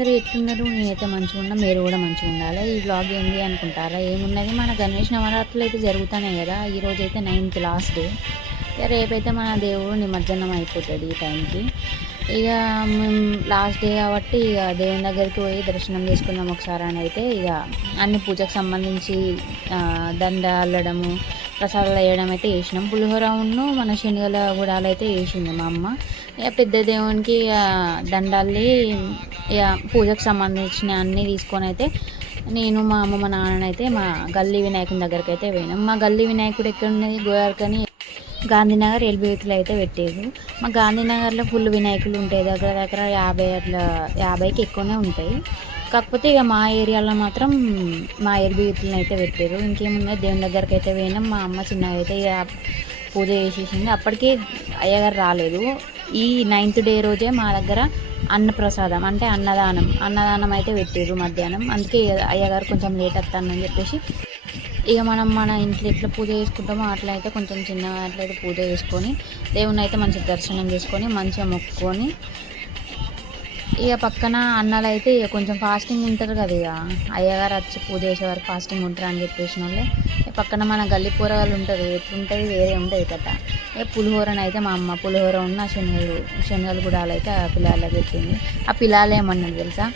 అందరూ ఎట్లున్నారు? నేనైతే మంచిగా ఉన్నా, మీరు కూడా మంచిగా ఉండాలి. ఈ వ్లాగ్ ఏంది అనుకుంటారా? ఏమున్నది, మన గణేష్ నవరాత్రులు అయితే జరుగుతున్నాయి కదా. ఈరోజైతే 9th లాస్ట్ డే. ఇక రేపైతే మన దేవుడు నిమజ్జనం అయిపోతుంది ఈ టైంకి. ఇక మేము లాస్ట్ డే కాబట్టి ఇక దేవుని దగ్గరికి పోయి దర్శనం చేసుకున్నాం ఒకసారి అని అయితే ఇక అన్ని పూజకు సంబంధించి దండ అల్లడము, ప్రసాదాలు వేయడం అయితే వేసినాం. పులిహోర ఉన్ను మన శనగల గుడాలు అయితే వేసింది మా అమ్మ. ఇక పెద్ద దేవునికి దండాలి ఇక పూజకు సంబంధించిన అన్నీ తీసుకొని అయితే నేను మా అమ్మ మా నాన్ననైతే మా గల్లీ వినాయకుని దగ్గరికి అయితే పోయినాం. మా గల్లీ వినాయకుడు ఎక్కడ ఉన్నది గోయార్కని గాంధీనగర్ ఎల్బీలో అయితే పెట్టేది. మా గాంధీనగర్లో ఫుల్ వినాయకులు ఉంటాయి, దగ్గర దగ్గర 50 అట్లా 50కి ఎక్కువనే ఉంటాయి. కాకపోతే ఇక మా ఏరియాలో మాత్రం మా ఎల్బీలో అయితే పెట్టారు. ఇంకేమున్నాయి, దేవుని దగ్గరికి అయితే పోయినాం. మా అమ్మ చిన్నగా అయితే ఇక పూజ చేసేసింది. అప్పటికి అయ్యగారు రాలేదు. ఈ 9th డే రోజే మా దగ్గర అన్నప్రసాదం అంటే అన్నదానం అయితే పెట్టారు మధ్యాహ్నం. అందుకే అయ్యగారు కొంచెం లేట్ వస్తానని చెప్పేసి ఇక మనం మన ఇంట్లో ఎట్లా పూజ చేసుకుంటామో అట్లా అయితే కొంచెం చిన్నగా అట్లయితే పూజ చేసుకొని దేవుని అయితే మంచిగా దర్శనం చేసుకొని మంచిగా మొక్కుకొని ఇక పక్కన అన్నాలు అయితే ఇక కొంచెం ఫాస్టింగ్ ఉంటారు కదా. ఇక అయ్యగారు వచ్చి పూజ చేసేవారు ఫాస్టింగ్ ఉంటారు అని చెప్పేసిన వాళ్ళే పక్కన మన గల్లి కూరగాయలు ఉంటారు. ఎట్లుంటుంది వేరే ఉంటుంది కదా. ఇక పులిహోరని అయితే మా అమ్మ పులిహోర ఉన్న శనగలు కూడా అయితే ఆ పిల్లలు పెట్టింది. ఆ పిల్లలు ఏమన్నది తెలుసా,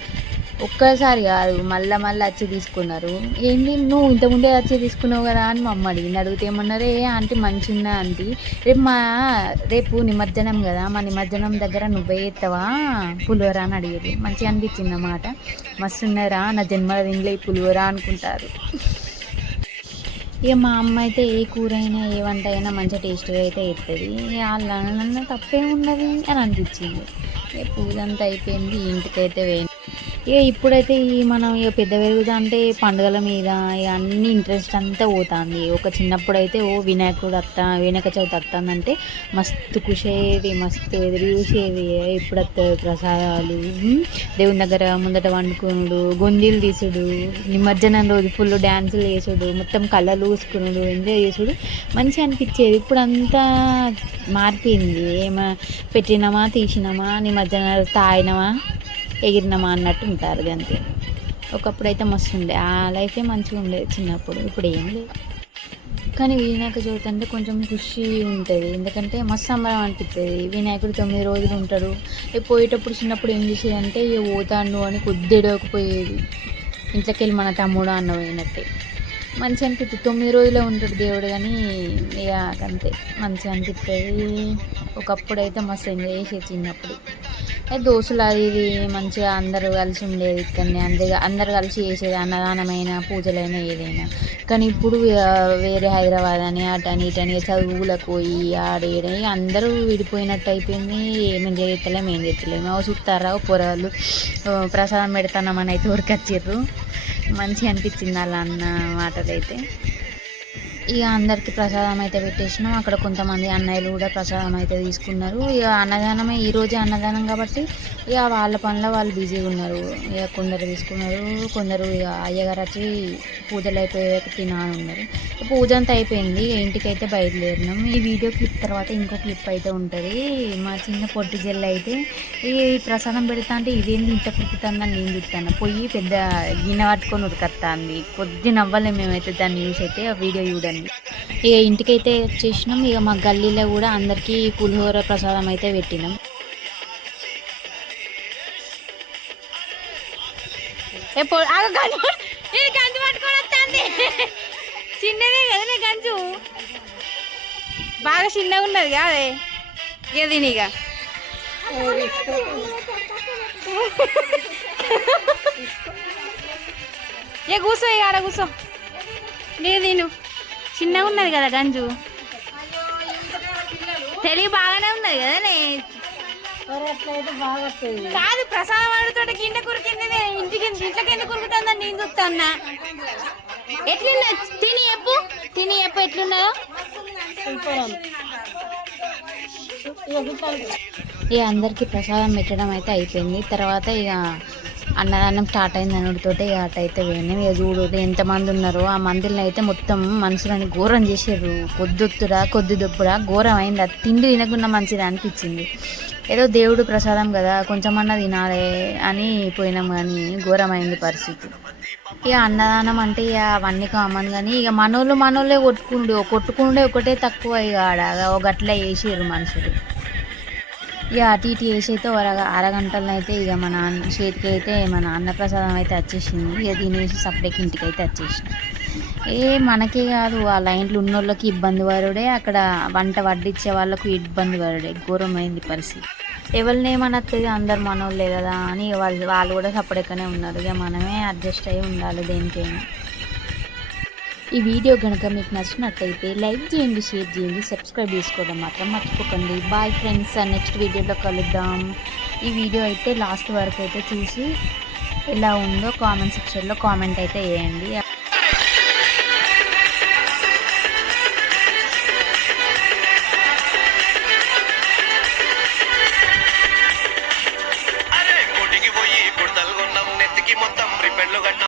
ఒక్కసారి కాదు మళ్ళీ వచ్చి తీసుకున్నారు. ఏంటి నువ్వు ఇంతకుముందే వచ్చి తీసుకున్నావు కదా అని మా అమ్మ అడిగితే ఏమన్నారు, ఆంటీ మంచిగా ఆంటీ రేపు నిమజ్జనం కదా, మా నిమజ్జనం దగ్గర నువ్వే ఎత్తావా పులిహోర అని అడిగేది. మంచిగా అనిపించింది అన్నమాట. మస్తున్నారా, నా జన్మల దీనిలో ఈ పులిహోర అనుకుంటారు. ఇక మా అమ్మ అయితే ఏ కూర అయినా ఏ వంట అయినా మంచిగా టేస్ట్గా అయితే ఎత్తుంది. వాళ్ళ తప్పేమున్నది అని అనిపించింది. పూజ అంతా అయిపోయింది, ఇంటికైతే వేయండి. ఇక ఇప్పుడైతే మనం ఇక పెద్ద పెరుగుతా అంటే పండుగల మీద ఇక అన్ని ఇంట్రెస్ట్ అంతా పోతుంది. ఒక చిన్నప్పుడు అయితే వినాయక చవితి వస్తుందంటే మస్తు ఖుషి అయ్యేది, మస్తు ఎదురు చూసేది. ఇప్పుడు వస్తుంది ప్రసాదాలు, దేవుని దగ్గర ముందట వండుకునుడు, గొంజీలు తీసుడు, నిమజ్జనం రోజు ఫుల్ డ్యాన్సులు వేసుడు, మొత్తం కళ్ళలు పూసుకునుడు, ఎంజాయ్ చేసుడు మంచిగా అనిపించేది. ఇప్పుడు అంతా మారిపోయింది. పెట్టినామా తీసినామా నిమజ్జనం తాగినామా ఎగిరినామా అన్నట్టు ఉంటారు. అంతే. ఒకప్పుడైతే మస్తు ఉండే, ఆ లైఫే మంచిగా ఉండేది చిన్నప్పుడు. ఇప్పుడు ఏం లేదు. కానీ వినాయక చవితి అంటే కొంచెం ఖుషి ఉంటుంది, ఎందుకంటే మస్తు సంబరం అనిపిస్తుంది. వినాయకుడు 9 రోజులు ఉంటాడు. పోయేటప్పుడు చిన్నప్పుడు ఏం చేసేదంటే ఇక పోతాడు అని కొద్దిడకపోయేది. ఇంట్లోకి వెళ్ళి మన తమ్ముడు అన్న పోయినట్టే మంచిగా అనిపిస్తుంది. 9 రోజులే ఉంటాడు దేవుడు, కానీ ఇక అంతే మంచిగా అనిపిస్తుంది. ఒకప్పుడు అయితే మస్తు ఎంజాయ్ చేసేది చిన్నప్పుడు. దోస్తులు అది ఇది మంచిగా అందరూ కలిసి ఉండేది. ఇక్కడనే అందరు కలిసి చేసేది అన్నదానమైన పూజలైనా ఏదైనా. కానీ ఇప్పుడు వేరే హైదరాబాద్ అని అటని ఇటని చదువులకు పోయి ఆడేయడం అందరూ విడిపోయినట్టు అయిపోయింది. ఏమేం చేస్తలేము చూస్తారా పొరగాళ్ళు ప్రసాదం పెడతామని అయితే ఉరికొచ్చిర్రు. మంచిగా అనిపించింది అలా అన్న మాటలు అయితే. ఇక అందరికీ ప్రసాదం అయితే పెట్టేసినాం. అక్కడ కొంతమంది అన్నయ్యలు కూడా ప్రసాదం అయితే తీసుకున్నారు. ఇక అన్నదానమే ఈరోజే అన్నదానం కాబట్టి ఇక వాళ్ళ పనిలో వాళ్ళు బిజీగా ఉన్నారు. ఇక కొందరు తీసుకున్నారు, కొందరు ఇక అయ్యగారు వచ్చి పూజలు అయిపోయాక తినాలని ఉన్నారు. పూజ అంతా అయిపోయింది, ఇంటికి అయితే బయలుదేరినాం. ఈ వీడియో క్లిప్ తర్వాత ఇంకో క్లిప్ అయితే ఉంటుంది. మా చిన్న పొట్టి జెల్ అయితే ఈ ప్రసాదం పెడతా అంటే ఇదేంది ఇంత కుక్కుతుందని నేను చూస్తాను. పొయ్యి పెద్ద గిన్నె పట్టుకొని ఉడకత్తాంది. కొద్ది నవ్వలేము మేమైతే దాన్ని చూసి అయితే ఆ వీడియో చూడండి. ఇక ఇంటికైతే వచ్చేసినాం. ఇక మా గల్లీలో కూడా అందరికీ పులిహోర ప్రసాదం అయితే పెట్టినాం. గంజు పట్టుకొని వస్తుంది, చిన్నదే కదా గంజు, బాగా చిన్నగా ఉన్నది కాదే. ఇక దీనిగా ఏ కూర్చో, ఇక ఆడ కూర్చో. లేదు నేను చిన్నగా ఉన్నది కదా గంజు, తెలివి బాగానే ఉన్నది కదా. కాదు ప్రసాదం వాడుతుంటే కింద కురికింది, ఇంట్లోకి ఎందుకు కురుకుతుందని నేను చూస్తాన్నా. ఎట్లున్నా తిని చెప్పు ఎట్లున్నదో. ఇక అందరికీ ప్రసాదం పెట్టడం అయితే అయిపోయింది. తర్వాత ఇక అన్నదానం స్టార్ట్ అయింది అనుడితోటే అటు అయితే పోయినాం. ఇక చూడు ఎంతమంది ఉన్నారో ఆ మందిని అయితే మొత్తం మనుషులని ఘోరం చేసారు. కొద్దొత్తుడా కొద్ది దొప్పుడా ఘోరం అయింది. అది తిండి తినకుండా మంచిది అనిపించింది. ఏదో దేవుడు ప్రసాదం కదా కొంచెమన్నా తినాలి అని పోయినాం, కానీ ఘోరమైంది పరిస్థితి. ఇక అన్నదానం అంటే ఇక అవన్నీ కామన్, కానీ ఇక మనోళ్ళే కొట్టుకుండే ఒకటే తక్కువ. ఇక ఆడ ఒక గట్ల వేసారు మనుషులు. ఇక అటు ఇటు వేసి అయితే అరగంటలో అయితే ఇక మన చేతికి అయితే మన అన్నప్రసాదం అయితే వచ్చేసింది. ఇక తినేసి సపరేట్ ఇంటికి అయితే వచ్చేసింది. మనకే కాదు ఆ లైన్లో ఉన్న వాళ్ళకి ఇబ్బంది పడుడే, అక్కడ వంట వడ్డించే వాళ్ళకు ఇబ్బంది పడుడే. ఘోరమైంది పరిస్థితి. ఎవరిని ఏమనొస్తుంది, అందరు మనోళ్ళే కదా అని వాళ్ళు కూడా సపరేట్గానే ఉన్నారు. ఇక మనమే అడ్జస్ట్ అయ్యి ఉండాలి దేనికైనా. ఈ వీడియో కనుక మీకు నచ్చినట్టయితే లైక్ చేయండి, షేర్ చేయండి, సబ్స్క్రైబ్ చేసుకోవడం మాత్రం మర్చిపోకండి. బాయ్ ఫ్రెండ్స్, నెక్స్ట్ వీడియోలో కలుద్దాం. ఈ వీడియో అయితే లాస్ట్ వరకు అయితే చూసి ఎలా ఉందో కామెంట్ సెక్షన్లో కామెంట్ అయితే వేయండి.